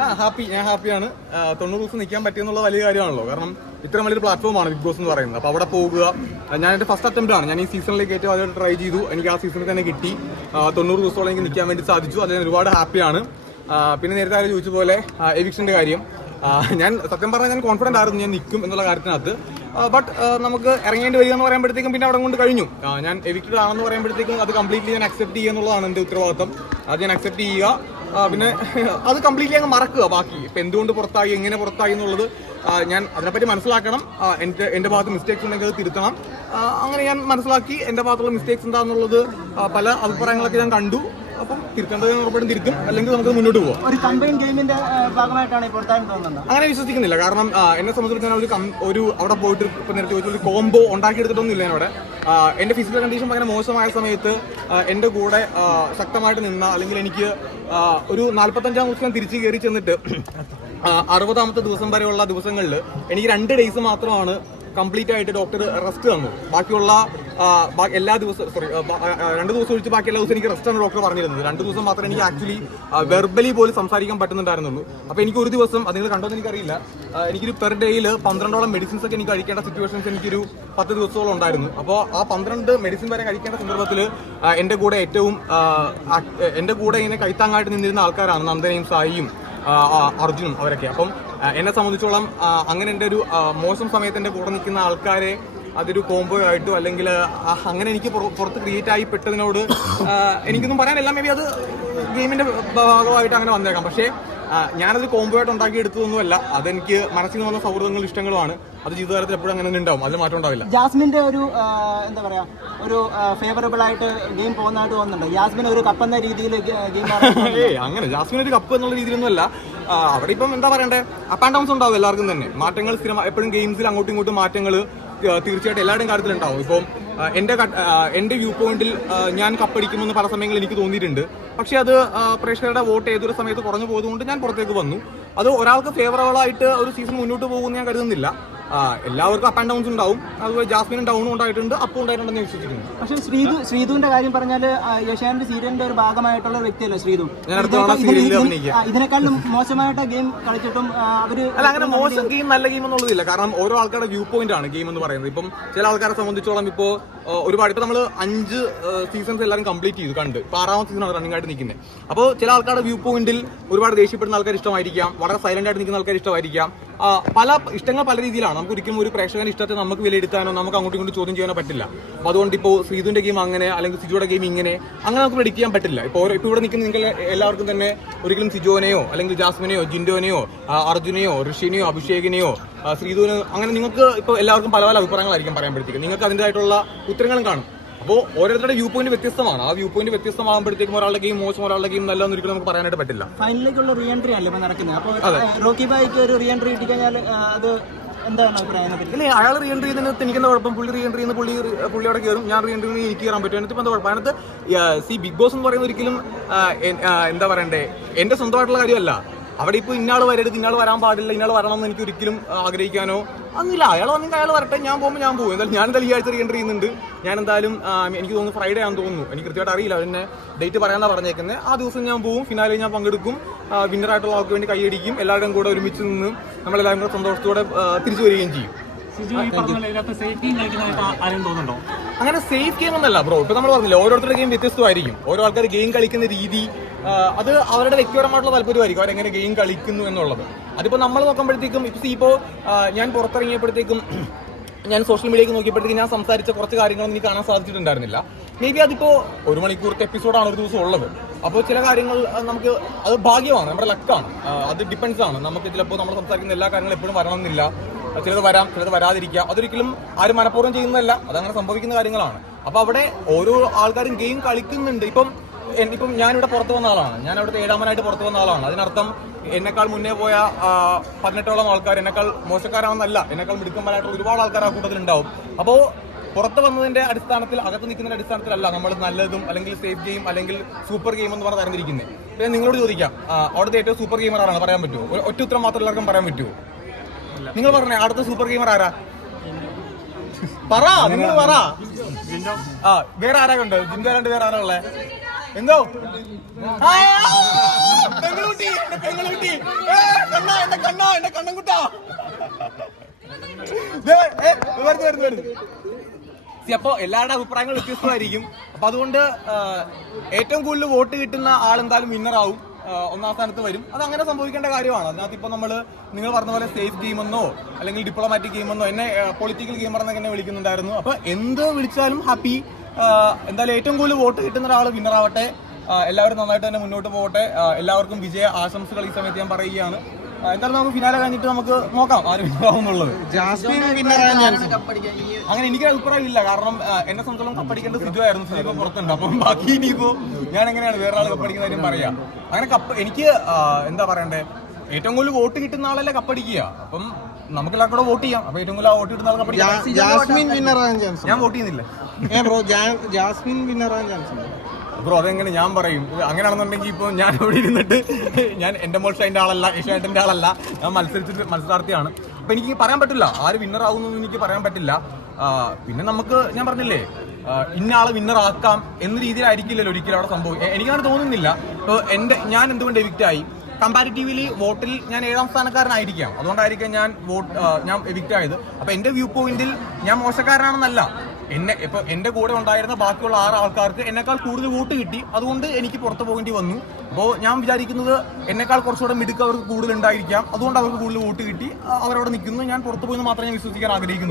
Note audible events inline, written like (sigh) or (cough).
ആ ഹാപ്പി. ഞാൻ ഹാപ്പിയാണ്. തൊണ്ണൂറ് ദിവസം നിൽക്കാൻ പറ്റിയെന്നുള്ള വലിയ കാര്യമാണല്ലോ. കാരണം ഇത്ര വലിയൊരു പ്ലാറ്റ്ഫോമാണ് ബിഗ് ബോസ് എന്ന് പറയുന്നത്. അപ്പോൾ അവിടെ പോകുക. ഞാൻ എന്റെ ഫസ്റ്റ് അറ്റംപ്റ്റ് ആണ്. ഞാൻ ഈ സീസണിലേക്ക് ഏറ്റവും ആദ്യമായിട്ട് ട്രൈ ചെയ്തു. എനിക്ക് ആ സീസണിൽ തന്നെ കിട്ടി. തൊണ്ണൂറ് ദിവസത്തോളം എനിക്ക് നിൽക്കാൻ വേണ്ടി സാധിച്ചു. അതിൽ ഒരുപാട് ഹാപ്പിയാണ്. പിന്നെ നേരത്തെ ആരും ചോദിച്ച പോലെ എവിക്ഷന്റെ കാര്യം. ഞാൻ സത്യം പറഞ്ഞാൽ ഞാൻ കോൺഫിഡന്റ് ആയിരുന്നു ഞാൻ നിൽക്കും എന്നുള്ള കാര്യത്തിനകത്ത്. ബട്ട് നമുക്ക് ഇറങ്ങേണ്ടി വരിക എന്ന് പറയുമ്പോഴത്തേക്കും പിന്നെ അവിടെ കൊണ്ട് കഴിഞ്ഞു. ഞാൻ എവിക്റ്റഡ് ആണെന്ന് പറയുമ്പോഴത്തേക്കും അത് കംപ്ലീറ്റ്ലി ഞാൻ അക്സെപ്റ്റ് ചെയ്യുക എന്നുള്ളതാണ് എന്റെ ഉത്തരവാദിത്തം. അത് ഞാൻ അക്സെപ്റ്റ് ചെയ്യുക. പിന്നെ അത് കംപ്ലീറ്റ്ലി അങ്ങ് മറക്കുക ബാക്കി. ഇപ്പം എന്തുകൊണ്ട് പുറത്തായി എങ്ങനെ പുറത്തായി എന്നുള്ളത് ഞാൻ അതിനെപ്പറ്റി മനസ്സിലാക്കണം. എന്റെ എന്റെ ഭാഗത്ത് മിസ്റ്റേക്സ് ഉണ്ടെങ്കിൽ അത് തിരുത്തണം. അങ്ങനെ ഞാൻ മനസ്സിലാക്കി എന്റെ ഭാഗത്തുള്ള മിസ്റ്റേക്സ് എന്താണെന്നുള്ളത് പല അഭിപ്രായങ്ങളൊക്കെ ഞാൻ കണ്ടു. അപ്പം തിരുത്തേണ്ടത് ഉറപ്പായിട്ടും തിരുത്തും. അല്ലെങ്കിൽ നമുക്ക് മുന്നോട്ട് പോവാം. ഒരു ഗെയിമിന്റെ ഭാഗമായിട്ടാണ് തോന്നുന്നത്. അങ്ങനെ വിശ്വസിക്കുന്നില്ല. കാരണം എന്നെ സംബന്ധിച്ചിടത്തോളം ഒരു ഒരു അവിടെ പോയിട്ട് ഇപ്പൊ നേരത്തെ ചോദിച്ചു ഒരു കോംബോ ഉണ്ടാക്കിയെടുത്തിട്ടൊന്നുമില്ല ഞാൻ അവിടെ. ആ, എന്റെ ഫിസിക്കൽ കണ്ടീഷൻ ഭയങ്കര മോശമായ സമയത്ത് എന്റെ കൂടെ ശക്തമായിട്ട് നിന്ന അല്ലെങ്കിൽ എനിക്ക് ഒരു നാൽപ്പത്തഞ്ചാം ദിവസം തിരിച്ചു കയറി ചെന്നിട്ട് അറുപതാമത്തെ ദിവസം വരെയുള്ള ദിവസങ്ങളിൽ എനിക്ക് രണ്ട് ഡേയ്സ് മാത്രമാണ് കംപ്ലീറ്റ് ആയിട്ട് ഡോക്ടർ റെസ്റ്റ് തന്നു. ബാക്കിയുള്ള എല്ലാ ദിവസവും സോറി രണ്ട് ദിവസം ഒഴിച്ച് ബാക്കി എല്ലാ ദിവസം എനിക്ക് ആണ് ഡോക്ടർ പറഞ്ഞിരുന്നത്. രണ്ട് ദിവസം മാത്രമേ എനിക്ക് ആക്ച്വലി വെർബലി പോലും സംസാരിക്കാൻ പറ്റുന്നുണ്ടായിരുന്നുള്ളൂ. അപ്പോൾ എനിക്ക് ഒരു ദിവസം അത് നിങ്ങൾ കണ്ടോന്ന് എനിക്കറിയില്ല എനിക്കൊരു പെർ ഡേയിൽ പന്ത്രണ്ടോളം മെഡിസിൻസ് ഒക്കെ എനിക്ക് കഴിക്കേണ്ട സിറ്റുവേഷൻസ് എനിക്കൊരു പത്ത് ദിവസത്തോളം ഉണ്ടായിരുന്നു. അപ്പോൾ ആ പന്ത്രണ്ട് മെഡിസിൻ വരെ കഴിക്കേണ്ട സന്ദർഭത്തിൽ എന്റെ കൂടെ ഏറ്റവും എന്റെ കൂടെ ഇങ്ങനെ കൈത്താങ്ങായിട്ട് നിന്നിരുന്ന ആൾക്കാരാണ് നന്ദനയും സായിയും അർജുനും അവരൊക്കെ. അപ്പം എന്നെ സംബന്ധിച്ചോളം അങ്ങനെ എന്റെ ഒരു മോശം സമയത്ത് എന്റെ കൂടെ നിൽക്കുന്ന ആൾക്കാരെ അതൊരു കോംബോ ആയിട്ടോ അല്ലെങ്കിൽ അങ്ങനെ എനിക്ക് പുറത്ത് ക്രിയേറ്റ് ആയി പെട്ടതിനോട് എനിക്കൊന്നും പറയാനില്ല. മേ ബി അത് ഗെയിമിന്റെ ഭാഗമായിട്ട് അങ്ങനെ വന്നേക്കാം. പക്ഷേ ഞാനത് കോംബോ ആയിട്ട് ഉണ്ടാക്കി എടുത്തതൊന്നുമല്ല. അതെനിക്ക് മനസ്സിൽ നിന്ന് വന്ന സൗഹൃദങ്ങളും ഇഷ്ടങ്ങളുമാണ്. അത് ജീവിതകാലത്തിൽ എപ്പോഴും അങ്ങനെ ഉണ്ടാവും. അതിൽ മാറ്റം ഉണ്ടാവില്ല. ജാസ്മിന്റെ ഒരു എന്താ പറയാ ഒരു ഫേവറബിൾ ആയിട്ട് ഗെയിം പോകുന്നതായിട്ട് തോന്നുന്നുണ്ട്. ജാസ്മിൻ ഒരു കപ്പ് എന്ന രീതിയിൽ ഗെയിം (laughs) ഏയ് അങ്ങനെ. ജാസ്മിൻ ഒരു കപ്പ് എന്നുള്ള രീതിയിലൊന്നുമല്ല. അല്ല അവിടെ ഇപ്പം എന്താ പറയണ്ടേ? അപ്പ് ആൻഡ് ഡൗൺസ് ഉണ്ടാവും എല്ലാവർക്കും തന്നെ. മാറ്റങ്ങൾ സ്ഥിരം എപ്പോഴും ഗെയിംസിൽ അങ്ങോട്ടും ഇങ്ങോട്ടും മാറ്റങ്ങൾ തീർച്ചയായിട്ടും എല്ലാവരുടെയും കാര്യത്തിൽ ഉണ്ടാവും. ഇപ്പം എന്റെ എന്റെ വ്യൂ പോയിന്റിൽ ഞാൻ കപ്പടിക്കുമെന്ന് പല സമയങ്ങളിൽ എനിക്ക് തോന്നിയിട്ടുണ്ട്. പക്ഷെ അത് പ്രേക്ഷകരുടെ വോട്ട് ഏതൊരു സമയത്ത് കുറഞ്ഞു പോയതുകൊണ്ട് ഞാൻ പുറത്തേക്ക് വന്നു. അത് ഒരാൾക്ക് ഫേവറബിൾ ആയിട്ട് ഒരു സീസൺ മുന്നോട്ട് പോകുമെന്ന് ഞാൻ കരുതുന്നില്ല. എല്ലാവർക്കും അപ്പ് ആൻഡ് ഡൗൺസ് ഉണ്ടാവും. അതുപോലെ ജാസ്മിനും ഡൗണും ഉണ്ടായിട്ടുണ്ട് അപ്പും ഉണ്ടായിട്ടുണ്ടെന്ന് വിശ്വസിക്കുന്നു. പക്ഷേ ശ്രീതു ശ്രീതുവിന്റെ കാര്യം പറഞ്ഞാൽ യേശാന്റെ സീരിയലിന്റെ ഒരു ഭാഗമായിട്ടുള്ള വ്യക്തിയല്ല ശ്രീതു? ഇതിനേക്കാളും മോശമായിട്ട് ഗെയിം കളിച്ചിട്ടും അവർ അല്ല അങ്ങനെ മോശം ഗെയിം നല്ല ഗെയിം എന്നുള്ളതില്ല കാരണം ഓരോ ആൾക്കാരുടെ വ്യൂ പോയിന്റ് ആണ് ഗെയിം എന്ന് പറയുന്നത്. ഇപ്പം ചില ആൾക്കാരെ സംബന്ധിച്ചോളം ഇപ്പോ ഒരുപാട് ഇപ്പൊ നമ്മൾ അഞ്ച് സീസൺസ് എല്ലാവരും കംപ്ലീറ്റ് ചെയ്തു കണ്ട്. ഇപ്പൊ ആറാമത്തെ സീസൺ റണ്ണിംഗ് ആയിട്ട് നിൽക്കുന്നത് അപ്പോൾ ചില ആൾക്കാരുടെ വ്യൂ പോയിന്റിൽ ഒരുപാട് ദേഷ്യപ്പെടുന്ന ആൾക്കാർ ഇഷ്ടമായിരിക്കാം. വളരെ സൈലന്റ് ആയിട്ട് നിൽക്കുന്ന ആൾക്കാർ ഇഷ്ടമായിരിക്കാം. പല ഇഷ്ടങ്ങൾ പല രീതിയിലാണ്. നമുക്ക് ഒരിക്കലും ഒരു പ്രേക്ഷകൻ ഇഷ്ടത്തെ നമുക്ക് വിലയിരുത്താനോ നമുക്ക് അങ്ങോട്ടും ഇങ്ങോട്ടും ചോദ്യം ചെയ്യാനോ പറ്റില്ല. അപ്പോൾ അതുകൊണ്ട് ഇപ്പോൾ ശ്രീതുവിന്റെ ഗെയിം അങ്ങനെ അല്ലെങ്കിൽ സിജോയുടെ ഗെയിം ഇങ്ങനെ അങ്ങനെ നമുക്ക് പ്രെഡിക്റ്റ് ചെയ്യാൻ പറ്റില്ല. ഇപ്പോൾ ഇപ്പോൾ ഇവിടെ നിൽക്കുന്ന നിങ്ങൾ എല്ലാവർക്കും തന്നെ ഒരിക്കലും സിജോനെയോ അല്ലെങ്കിൽ ജാസ്മിനെയോ ജിൻഡോനെയോ അർജുനെയോ ഋഷിനെയോ അഭിഷേകിനെയോ ശ്രീതുവിനോ അങ്ങനെ നിങ്ങൾക്ക് ഇപ്പോൾ എല്ലാവർക്കും പല പല അഭിപ്രായങ്ങളായിരിക്കും പറയാൻ നിങ്ങൾക്ക് അതിന്റെതായിട്ടുള്ള ഉത്തരങ്ങളും കാണും. അപ്പോൾ ഓരോരുത്തരുടെ വ്യൂ പോയിന്റ് വ്യത്യസ്തമാണ്. ആ വ്യൂ പോയിന്റ് വ്യത്യസ്തമാകുമ്പോഴത്തേക്കും ഒരാളുടെ ഗെയിം മോശം ഒരാളുടെ ഗെയിം നല്ലതെന്ന് ഒരിക്കലും നമുക്ക് പറയാനായിട്ട് പറ്റില്ല. ഫൈനലിലേക്കുള്ള റീ എൻട്രി അല്ലേ നടക്കുന്നത് അപ്പോൾ റോക്കി ബായിക്ക് ഒരു റീ എൻട്രി കിട്ടിക്കഴിഞ്ഞാൽ കഴിഞ്ഞാൽ അത്? ഇല്ല അയാൾ റീ എൻട്രി ചെയ്യുന്നതിന് എനിക്ക് എന്താ കുഴപ്പം? പുള്ളി റീ എൻട്രി ചെയ്യുന്ന പുള്ളി പുള്ളി അവിടെ കയറും ഞാൻ റീ എൻട്രി എനിക്ക് കയറാൻ പറ്റും. അതിനകത്ത് എന്താ കുഴപ്പം? അതിനകത്ത് സി ബിഗ് ബോസ് എന്ന് പറയുന്ന ഒരിക്കലും എന്താ പറയണ്ടേ? എന്റെ സ്വന്തമായിട്ടുള്ള കാര്യമല്ല. അവിടെ ഇപ്പോൾ ഇന്നാൾ വരരുത് ഇന്നാൾ വരാൻ പാടില്ല ഇന്നാൾ വരണം എന്ന് എനിക്ക് ഒരിക്കലും ആഗ്രഹിക്കാനോ അന്നില്ല അയാൾ വന്നെങ്കിൽ അയാൾ വരട്ടെ ഞാൻ പോകുമ്പോൾ ഞാൻ പോകും. എന്തായാലും ഞാൻ എന്തായാലും ഈ ആഴ്ച ചെയ്യുന്നുണ്ട്. ഞാൻ എന്തായാലും എനിക്ക് തോന്നുന്നു ഫ്രൈഡേ ആണെന്ന് തോന്നുന്നു. എനിക്ക് കൃത്യമായിട്ട് അറിയില്ല. പിന്നെ ഡേറ്റ് പറയാനാ പറഞ്ഞേക്കുന്നത് ആ ദിവസം ഞാൻ പോകും ഫിനാലെ ഞാൻ പങ്കെടുക്കും. വിന്നറായിട്ടുള്ള ആൾക്ക് വേണ്ടി കൈയടിക്കും. എല്ലാവരുടെയും കൂടെ ഒരുമിച്ച് നിന്ന് നമ്മളെല്ലാവരും കൂടെ സന്തോഷത്തോടെ തിരിച്ചു വരികയും ചെയ്യും. അങ്ങനെ സേഫ് ഗെയിം ഒന്നല്ല ബ്രോ ഇപ്പൊ നമ്മൾ പറഞ്ഞില്ല ഓരോരുത്തരുടെ ഗെയിം വ്യത്യസ്തമായിരിക്കും. ഓരോ ആൾക്കാർ ഗെയിം കളിക്കുന്ന രീതി അത് അവരുടെ വ്യക്തിപരമായിട്ടുള്ള താല്പര്യമായിരിക്കും. അവരെങ്ങനെ ഗെയിം കളിക്കുന്നു എന്നുള്ളത്. അതിപ്പോൾ നമ്മൾ നോക്കുമ്പോഴത്തേക്കും ഇപ്പം ഇപ്പോൾ ഞാൻ പുറത്തിറങ്ങിയപ്പോഴത്തേക്കും (clears throat) ഞാൻ സോഷ്യൽ മീഡിയയിൽ നോക്കിയപ്പോഴത്തേക്കും ഞാൻ സംസാരിച്ച കുറച്ച് കാര്യങ്ങളൊന്നും എനിക്ക് കാണാൻ സാധിച്ചിട്ടുണ്ടായിരുന്നില്ല. മേ ബി അതിപ്പോൾ ഒരു മണിക്കൂറത്തെ എപ്പിസോഡാണ് ഒരു ദിവസം ഉള്ളത്. അപ്പോൾ ചില കാര്യങ്ങൾ നമുക്ക് അത് ഭാഗ്യമാണ് നമ്മുടെ ലക്കാണ് അത് ഡിപ്പെൻസ് ആണ്. നമുക്ക് ചിലപ്പോൾ നമ്മൾ സംസാരിക്കുന്ന എല്ലാ കാര്യങ്ങളും എപ്പോഴും വരണമെന്നില്ല. ചിലത് വരാം ചിലത് വരാതിരിക്കാം. അതൊരിക്കലും ആരും മനഃപൂർവം ചെയ്യുന്നതല്ല. അതങ്ങനെ സംഭവിക്കുന്ന കാര്യങ്ങളാണ്. അപ്പോൾ അവിടെ ഓരോ ആൾക്കാരും ഗെയിം കളിക്കുന്നുണ്ട്. ഇപ്പം ഇപ്പം ഞാനിവിടെ പുറത്തു വന്ന ആളാണ്. ഞാൻ അവിടുത്തെ ഏഴാമനായിട്ട് പുറത്തു വന്ന ആളാണ്. അതിനർത്ഥം എന്നെക്കാൾ മുന്നേ പോയ പതിനെട്ടോളം ആൾക്കാർ എന്നെക്കാൾ മോശക്കാരാണെന്നല്ല എന്നെക്കാൾ മിടുക്കന്മാരായിട്ട് ഒരുപാട് ആൾക്കാർ ആ കൂട്ടത്തിലുണ്ടാവും. അപ്പോൾ പുറത്ത് വന്നതിന്റെ അടിസ്ഥാനത്തിൽ അകത്ത് നിൽക്കുന്നതിന്റെ അടിസ്ഥാനത്തിലല്ല നമ്മൾ നല്ലതും അല്ലെങ്കിൽ സേഫ് ഗെയിം അല്ലെങ്കിൽ സൂപ്പർ ഗെയിം എന്ന് പറഞ്ഞ് തരംതിരിക്കുന്നത് പിന്നെ നിങ്ങളോട് ചോദിക്കാം അവിടുത്തെ ഏറ്റവും സൂപ്പർ ഗെയിമർ ആരാണ് പറയാൻ പറ്റുമോ ഒറ്റ ഉത്തരം മാത്രം എല്ലാവർക്കും പറയാൻ പറ്റുമോ നിങ്ങൾ പറഞ്ഞേ അടുത്ത സൂപ്പർ ഗെയിമർ ആരാ? പറ നിങ്ങൾ പറ. ആ വേറെ ആരാ ഉണ്ട്? ജിൻഡോ രണ്ട് വേറെ ആരാ ഉള്ളേ? എന്തോ? പെങ്ങളുട്ടി എന്റെ പെങ്ങളുട്ടി കണ്ണാ എന്റെ കണ്ണാ എന്റെ കണ്ണൻകുട്ടാ. വരുന്നു വരുന്നു വരുന്നു. അപ്പോ എല്ലാവരുടെ അഭിപ്രായങ്ങൾ വ്യത്യസ്തമായിരിക്കും. അപ്പൊ അതുകൊണ്ട് ഏറ്റവും കൂടുതൽ വോട്ട് കിട്ടുന്ന ആൾ എന്തായാലും വിന്നർ ആവും. ഒന്നാം സ്ഥാനത്ത് വരും. അത് അങ്ങനെ സംഭവിക്കേണ്ട കാര്യമാണ്. അതിനകത്ത് ഇപ്പൊ നമ്മൾ നിങ്ങൾ പറഞ്ഞ പോലെ സേഫ് ഗെയിമെന്നോ അല്ലെങ്കിൽ ഡിപ്ലോമാറ്റിക് ഗെയിമെന്നോ എന്നെ പൊളിറ്റിക്കൽ ഗെയിമർ എന്നൊക്കെ എന്നെ വിളിക്കുന്നുണ്ടായിരുന്നു. അപ്പൊ എന്ത് വിളിച്ചാലും ഹാപ്പി എന്തായാലും ഏറ്റവും കൂടുതൽ വോട്ട് കിട്ടുന്ന ഒരാൾ വിന്നർ ആവട്ടെ. എല്ലാവരും നന്നായിട്ട് തന്നെ മുന്നോട്ട് പോകട്ടെ. എല്ലാവർക്കും വിജയ ആശംസകൾ ഈ സമയത്ത് ഞാൻ പറയുകയാണ്. എന്തായാലും നമുക്ക് ഫിനാലെ കഴിഞ്ഞിട്ട് നമുക്ക് നോക്കാം ആര് വിന്നറാവുന്നുള്ളത് അങ്ങനെ എനിക്ക് അഭിപ്രായം ഇല്ല. കാരണം എന്നെ സംബന്ധിച്ചോളം കപ്പടിക്കേണ്ട സിജു ആയിരുന്നു സിജു ഇപ്പൊ പുറത്തുണ്ട്. അപ്പം ബാക്കി ഇനിയിപ്പോ ഞാൻ എങ്ങനെയാണ് വേറെ ആൾ കപ്പടിക്കുന്ന കാര്യം പറയാം. അങ്ങനെ കപ്പ് എനിക്ക് എന്താ പറയണ്ടേ? ഏറ്റവും കൂടുതൽ വോട്ട് കിട്ടുന്ന ആളല്ലേ കപ്പടിക്കുക അപ്പം നമുക്ക് എല്ലാവർക്കും കൂടെ വോട്ട് ചെയ്യാം. അപ്പൊ ഏറ്റവും കൂടുതൽ വോട്ട് കിട്ടുന്ന ആൾ കപ്പടിക്കാം ജാസ്മിൻ ആകാൻ ചാൻസ് ഞാൻ വോട്ട് ചെയ്യുന്നില്ല. ഏ ബ്രോ ജാസ്മിൻ വിന്നറാൻ ചാൻസ് ഉണ്ട്. ബ്രോ അതെങ്ങനെ ഞാൻ പറയും? അങ്ങനെയാണെന്നുണ്ടെങ്കിൽ ഇപ്പോൾ ഞാൻ ഇവിടെ ഇരുന്നിട്ട് ഞാൻ എന്റെ മോൾ ഷൈന്റെ ആളല്ല ഏഷ്യാനെറ്റിന്റെ ആളല്ല. ഞാൻ മത്സരിച്ചിട്ട് മത്സരാർത്ഥിയാണ്. അപ്പൊ എനിക്ക് പറയാൻ പറ്റില്ല. ആര് വിന്നർ ആകുന്നു എനിക്ക് പറയാൻ പറ്റില്ല. പിന്നെ നമുക്ക് ഞാൻ പറഞ്ഞില്ലേ ഇന്ന ആളെ വിന്നർ ആക്കാം എന്ന രീതിയിലായിരിക്കില്ലല്ലോ ഒരിക്കലും അവിടെ സംഭവം. എനിക്കങ്ങനെ തോന്നുന്നില്ല. ഇപ്പോൾ എന്റെ ഞാൻ എന്തുകൊണ്ട് എവിക്റ്റ് ആയി കമ്പാരിറ്റീവ്ലി വോട്ടിൽ ഞാൻ ഏഴാം സ്ഥാനക്കാരനായിരിക്കാം. അതുകൊണ്ടായിരിക്കാം ഞാൻ വോട്ട് ഞാൻ എവിക്റ്റ് ആയത്. അപ്പോൾ എന്റെ വ്യൂ പോയിന്റിൽ ഞാൻ മോശക്കാരനാണെന്നല്ല. എന്നെ ഇപ്പൊ എന്റെ കൂടെ ഉണ്ടായിരുന്ന ബാക്കിയുള്ള ആറ് ആൾക്കാർക്ക് എന്നെക്കാൾ കൂടുതൽ വോട്ട് കിട്ടി. അതുകൊണ്ട് എനിക്ക് പുറത്തു പോകേണ്ടി വന്നു. അപ്പോൾ ഞാൻ വിചാരിക്കുന്നത് എന്നെക്കാൾ കുറച്ചുകൂടെ മിടുക്ക് അവർക്ക് കൂടുതൽ ഉണ്ടായിരിക്കാം. അതുകൊണ്ട് അവർക്ക് കൂടുതൽ വോട്ട് കിട്ടി. അവരവിടെ നിൽക്കുന്നു. ഞാൻ പുറത്തു പോയി മാത്രമേ ഞാൻ വിശ്വസിക്കാൻ ആഗ്രഹിക്കുന്നുള്ളൂ.